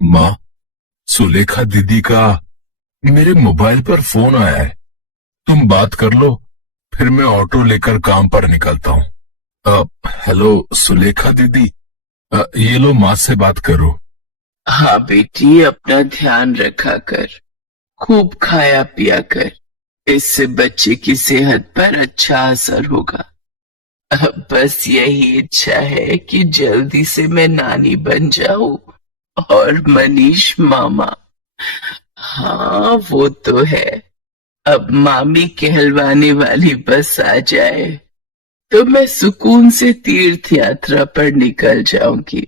माँ, सुलेखा दीदी का मेरे मोबाइल पर फोन आया है। तुम बात कर लो, फिर मैं ऑटो लेकर काम पर निकलता हूँ। हेलो सुलेखा दीदी, ये लो माँ से बात करो। हाँ बेटी, अपना ध्यान रखा कर, खूब खाया पिया कर। इससे बच्चे की सेहत पर अच्छा असर होगा। अब बस यही इच्छा है कि जल्दी से मैं नानी बन जाऊं और मनीष मामा। हाँ वो तो है। अब मामी कहलवाने वाली बस आ जाए तो मैं सुकून से तीर्थ यात्रा पर निकल जाऊंगी।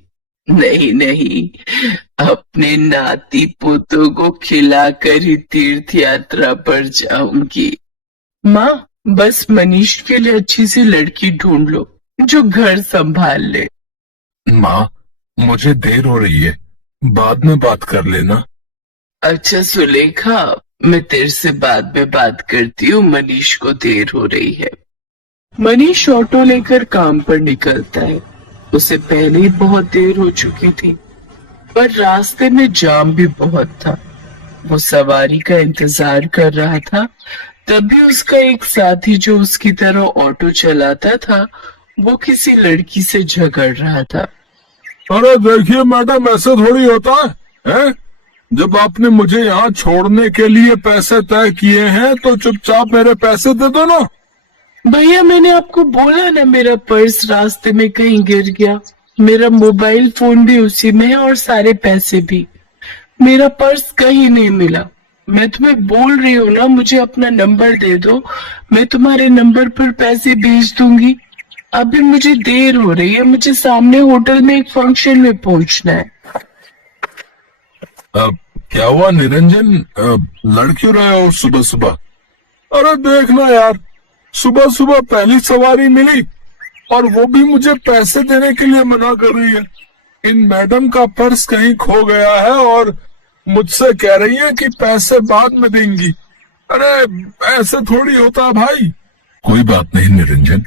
नहीं नहीं, अपने नाती पोतों को खिलाकर ही तीर्थ यात्रा पर जाऊंगी। माँ, बस मनीष के लिए अच्छी सी लड़की ढूंढ लो जो घर संभाल ले। माँ, मुझे देर हो रही है, बाद में बात कर लेना। अच्छा सुलेखा, मैं तेरे से बाद में बात करती हूँ, मनीष को देर हो रही है। मनीष ऑटो लेकर काम पर निकलता है। उसे पहले ही बहुत देर हो चुकी थी, पर रास्ते में जाम भी बहुत था। वो सवारी का इंतजार कर रहा था, तभी उसका एक साथी जो उसकी तरह ऑटो चलाता था, वो किसी लड़की से झगड़ रहा था। अरे देखिए मैडम, ऐसे थोड़ी होता है? जब आपने मुझे यहाँ छोड़ने के लिए पैसे तय किए हैं तो चुपचाप मेरे पैसे दे दो ना। भैया, मैंने आपको बोला ना, मेरा पर्स रास्ते में कहीं गिर गया। मेरा मोबाइल फोन भी उसी में है और सारे पैसे भी। मेरा पर्स कहीं नहीं मिला। मैं तुम्हें बोल रही हूँ ना, मुझे अपना नंबर दे दो, मैं तुम्हारे नंबर पर पैसे भेज दूंगी। अभी मुझे देर हो रही है, मुझे सामने होटल में एक फंक्शन में पहुंचना है। अब क्या हुआ निरंजन, लड़ क्यों रहे हो सुबह सुबह? अरे देखना यार, सुबह सुबह पहली सवारी मिली और वो भी मुझे पैसे देने के लिए मना कर रही है। इन मैडम का पर्स कहीं खो गया है और मुझसे कह रही है कि पैसे बाद में देंगी। अरे ऐसे थोड़ी होता है भाई। कोई बात नहीं निरंजन,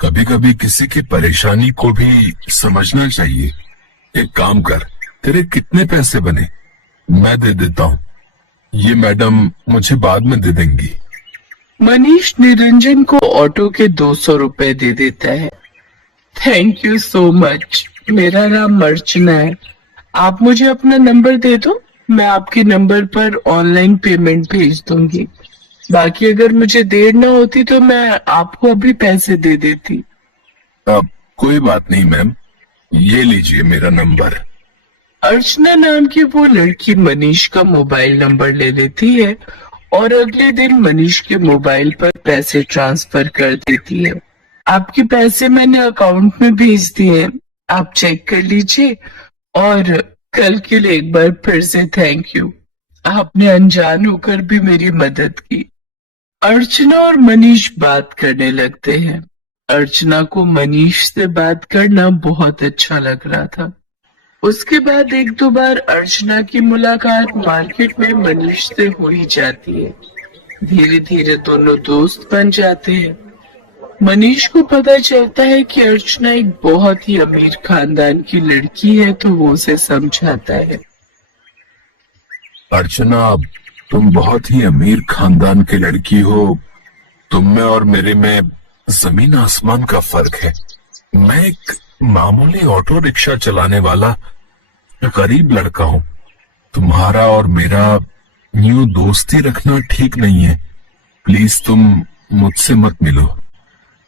कभी कभी किसी की परेशानी को भी समझना चाहिए। एक काम कर, तेरे कितने पैसे बने मैं दे देता हूँ, ये मैडम मुझे बाद में दे देंगी। मनीष निरंजन को ऑटो के 200 रुपए दे देता है। Thank you so much. मेरा नाम अर्चना है। आप मुझे अपना नंबर दे दो, मैं आपके नंबर पर ऑनलाइन पेमेंट भेज दूंगी। बाकी अगर मुझे देर ना होती तो मैं आपको अभी पैसे दे देती। अब कोई बात नहीं मैम, ये लीजिए मेरा नंबर। अर्चना नाम की वो लड़की मनीष का मोबाइल नंबर ले लेती है और अगले दिन मनीष के मोबाइल पर पैसे ट्रांसफर कर देती है। आपके पैसे मैंने अकाउंट में भेज दिए हैं, आप चेक कर लीजिए। और कल के लिए एक बार फिर से थैंक यू, आपने अनजान होकर भी मेरी मदद की। अर्चना और मनीष बात करने लगते हैं। अर्चना को मनीष से बात करना बहुत अच्छा लग रहा था। उसके बाद एक दो बार अर्चना की मुलाकात मार्केट में मनीष से हो ही जाती है। धीरे धीरे दोनों दोस्त बन जाते हैं। मनीष को पता चलता है कि अर्चना एक बहुत ही अमीर खानदान की लड़की है, तो वो उसे समझाता है। अर्चना, तुम बहुत ही अमीर खानदान की लड़की हो। तुम में और मेरे में जमीन आसमान का फर्क है। मैं एक मामूली ऑटो रिक्शा चलाने वाला गरीब लड़का हूँ। तुम्हारा और मेरा यूं दोस्ती रखना ठीक नहीं है। प्लीज तुम मुझसे मत मिलो।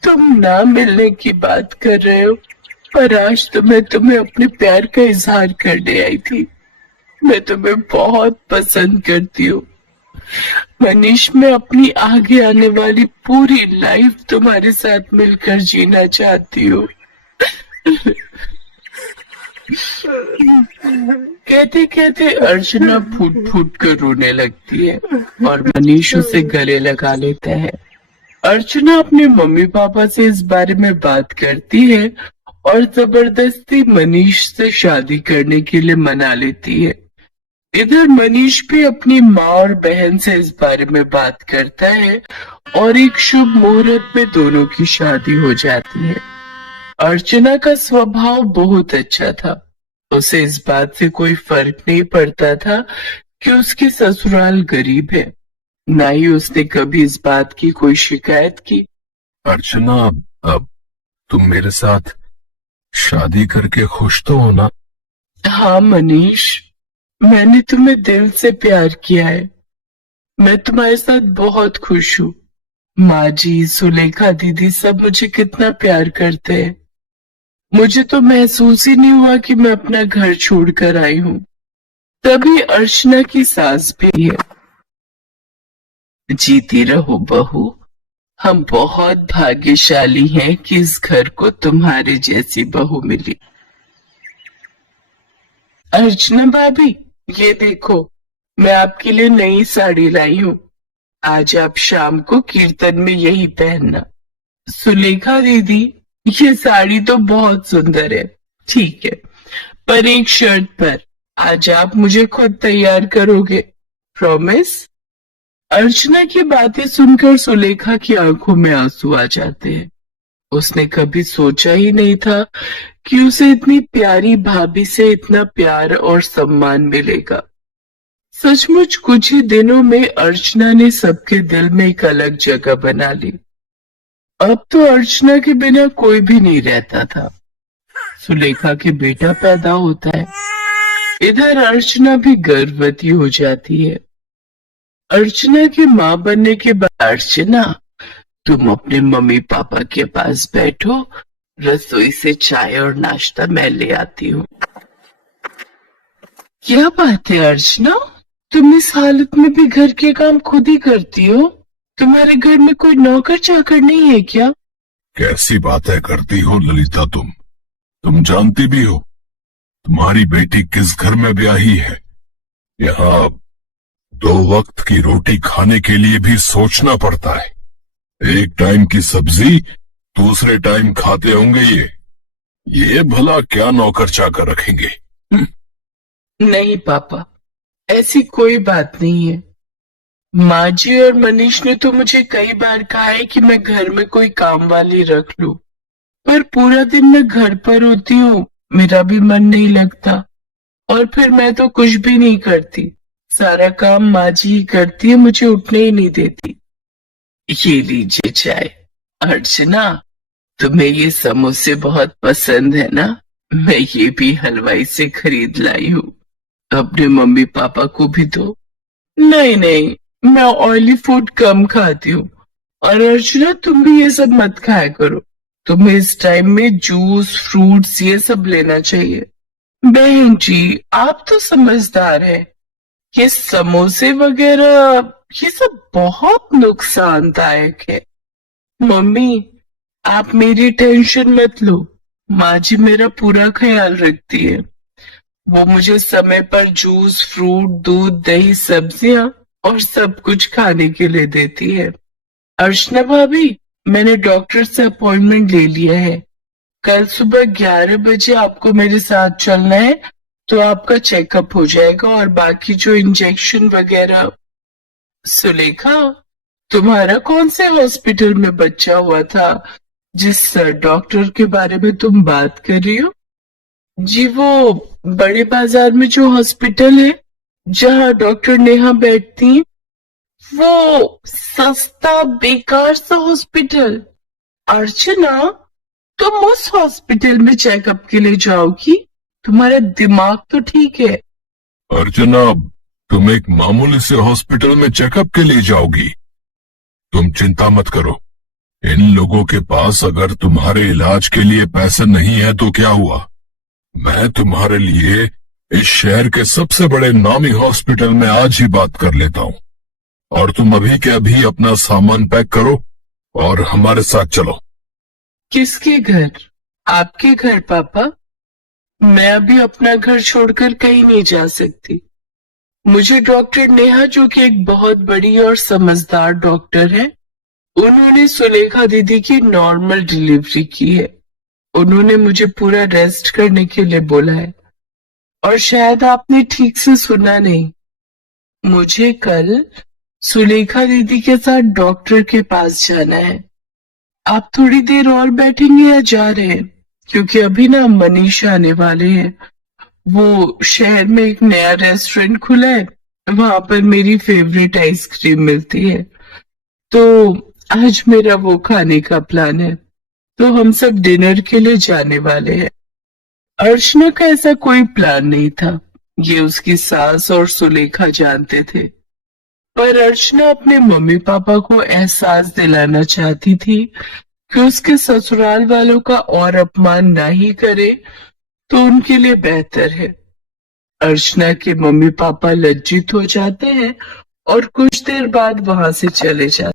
तुम ना मिलने की बात कर रहे हो, पर आज तो मैं तुम्हें अपने प्यार का इजहार करने आई थी। मैं तुम्हें बहुत पसंद करती हूँ मनीष। मैं अपनी आगे आने वाली पूरी लाइफ तुम्हारे साथ मिलकर जीना चाहती हूँ। कहते कहते अर्चना फूट फूट कर रोने लगती है और मनीष उसे गले लगा लेता है। अर्चना अपने मम्मी पापा से इस बारे में बात करती है और जबरदस्ती मनीष से शादी करने के लिए मना लेती है। इधर मनीष भी अपनी माँ और बहन से इस बारे में बात करता है और एक शुभ मुहूर्त में दोनों की शादी हो जाती है। अर्चना का स्वभाव बहुत अच्छा था। उसे इस बात से कोई फर्क नहीं पड़ता था कि उसकी ससुराल गरीब है। ना ही उसने कभी इस बात की कोई शिकायत की। अर्चना, अब तुम मेरे साथ शादी करके खुश तो हो ना? हाँ मनीष, मैंने तुम्हें दिल से प्यार किया है। मैं तुम्हारे साथ बहुत खुश हूँ। माँ जी, सुलेखा दीदी सब मुझे कितना प्यार करते हैं। मुझे तो महसूस ही नहीं हुआ कि मैं अपना घर छोड़कर आई हूँ। तभी अर्चना की सास भी है। जीती रहो बहू, हम बहुत भाग्यशाली हैं कि इस घर को तुम्हारे जैसी बहू मिली। अर्चना भाभी, ये देखो, मैं आपके लिए नई साड़ी लाई हूँ। आज आप शाम को कीर्तन में यही पहनना। सुलेखा दीदी, ये साड़ी तो बहुत सुंदर है, ठीक है, पर एक शर्त पर। आज आप मुझे खुद तैयार करोगे, प्रॉमिस? अर्चना की बातें सुनकर सुलेखा की आंखों में आंसू आ जाते हैं। उसने कभी सोचा ही नहीं था कि उसे इतनी प्यारी भाभी से इतना प्यार और सम्मान मिलेगा। सचमुच कुछ ही दिनों में अर्चना ने सबके दिल में एक अलग जगह बना ली। अब तो अर्चना के बिना कोई भी नहीं रहता था। सुलेखा के बेटा पैदा होता है, इधर अर्चना भी गर्भवती हो जाती है। अर्चना की माँ बनने के बाद, अर्चना तुम अपने मम्मी पापा के पास बैठो, रसोई से चाय और नाश्ता मैं ले आती हूँ। क्या बात है अर्चना, तुम इस हालत में भी घर के काम खुद ही करती हो? तुम्हारे घर में कोई नौकर चाकर नहीं है क्या? कैसी बातें करती हो ललिता तुम जानती भी हो तुम्हारी बेटी किस घर में ब्याही है। यहाँ 2 वक्त की रोटी खाने के लिए भी सोचना पड़ता है। एक टाइम की सब्जी दूसरे टाइम खाते होंगे ये भला क्या नौकर चाकर रखेंगे? नहीं पापा, ऐसी कोई बात नहीं है। माँ जी और मनीष ने तो मुझे कई बार कहा है कि मैं घर में कोई काम वाली रख लूं, पर पूरा दिन मैं घर पर होती हूँ, मेरा भी मन नहीं लगता, और फिर मैं तो कुछ भी नहीं करती। सारा काम माँ जी ही करती है, मुझे उठने ही नहीं देती। ये लीजिए चाय। अर्चना, तुम्हें ये समोसे बहुत पसंद है ना? मैं ये भी हलवाई से खरीद लाई हूँ, अपने मम्मी पापा को भी दो। नहीं नहीं, मैं ऑयली फूड कम खाती हूँ। और अर्चना, तुम भी ये सब मत खाया करो। तुम्हें इस टाइम में जूस, फ्रूट्स ये सब लेना चाहिए। बहन जी, आप तो समझदार हैं। ये समोसे वगैरह ये सब बहुत नुकसानदायक है। मम्मी, आप मेरी टेंशन मत लो। माँ जी मेरा पूरा ख्याल रखती है। वो मुझे समय पर जूस, फ्रूट, दूध, दही, सब्जियां और सब कुछ खाने के लिए देती है। अर्चना भाभी, मैंने डॉक्टर से अपॉइंटमेंट ले लिया है। कल सुबह 11 बजे आपको मेरे साथ चलना है, तो आपका चेकअप हो जाएगा और बाकी जो इंजेक्शन वगैरह। सुलेखा, तुम्हारा कौन से हॉस्पिटल में बच्चा हुआ था जिस डॉक्टर के बारे में तुम बात कर रही हो? जी, वो बड़े बाजार में जो हॉस्पिटल है जहाँ डॉक्टर नेहा बैठती, वो सस्ता बेकार सा हॉस्पिटल। अर्चना, तुम उस हॉस्पिटल में चेकअप के लिए जाओगी? तुम्हारा दिमाग तो ठीक है। अर्चना, तुम एक मामूली से हॉस्पिटल में चेकअप के लिए जाओगी? तुम चिंता मत करो। इन लोगों के पास अगर तुम्हारे इलाज के लिए पैसे नहीं है तो क्या हुआ, मैं तुम्हारे लिए इस शहर के सबसे बड़े नामी हॉस्पिटल में आज ही बात कर लेता हूँ। और तुम अभी के अभी अपना सामान पैक करो और हमारे साथ चलो। किसके घर? आपके घर पापा? मैं अभी अपना घर छोड़कर कहीं नहीं जा सकती। मुझे डॉक्टर नेहा, जो कि एक बहुत बड़ी और समझदार डॉक्टर है, उन्होंने सुलेखा दीदी की नॉर्मल डिलीवरी की है। उन्होंने मुझे पूरा रेस्ट करने के लिए बोला है। और शायद आपने ठीक से सुना नहीं, मुझे कल सुलेखा दीदी के साथ डॉक्टर के पास जाना है। आप थोड़ी देर और बैठेंगे या जा रहे हैं? क्योंकि अभी ना मनीष आने वाले हैं वो शहर में एक नया रेस्टोरेंट खुला है, वहां पर मेरी फेवरेट आइसक्रीम मिलती है। तो आज मेरा वो खाने का प्लान है, तो हम सब डिनर के लिए जाने वाले हैं। अर्चना का ऐसा कोई प्लान नहीं था, ये उसकी सास और सुलेखा जानते थे। पर अर्चना अपने मम्मी पापा को एहसास दिलाना चाहती थी कि उसके ससुराल वालों का और अपमान ना ही करे तो उनके लिए बेहतर है। अर्चना के मम्मी पापा लज्जित हो जाते हैं और कुछ देर बाद वहां से चले जाते हैं।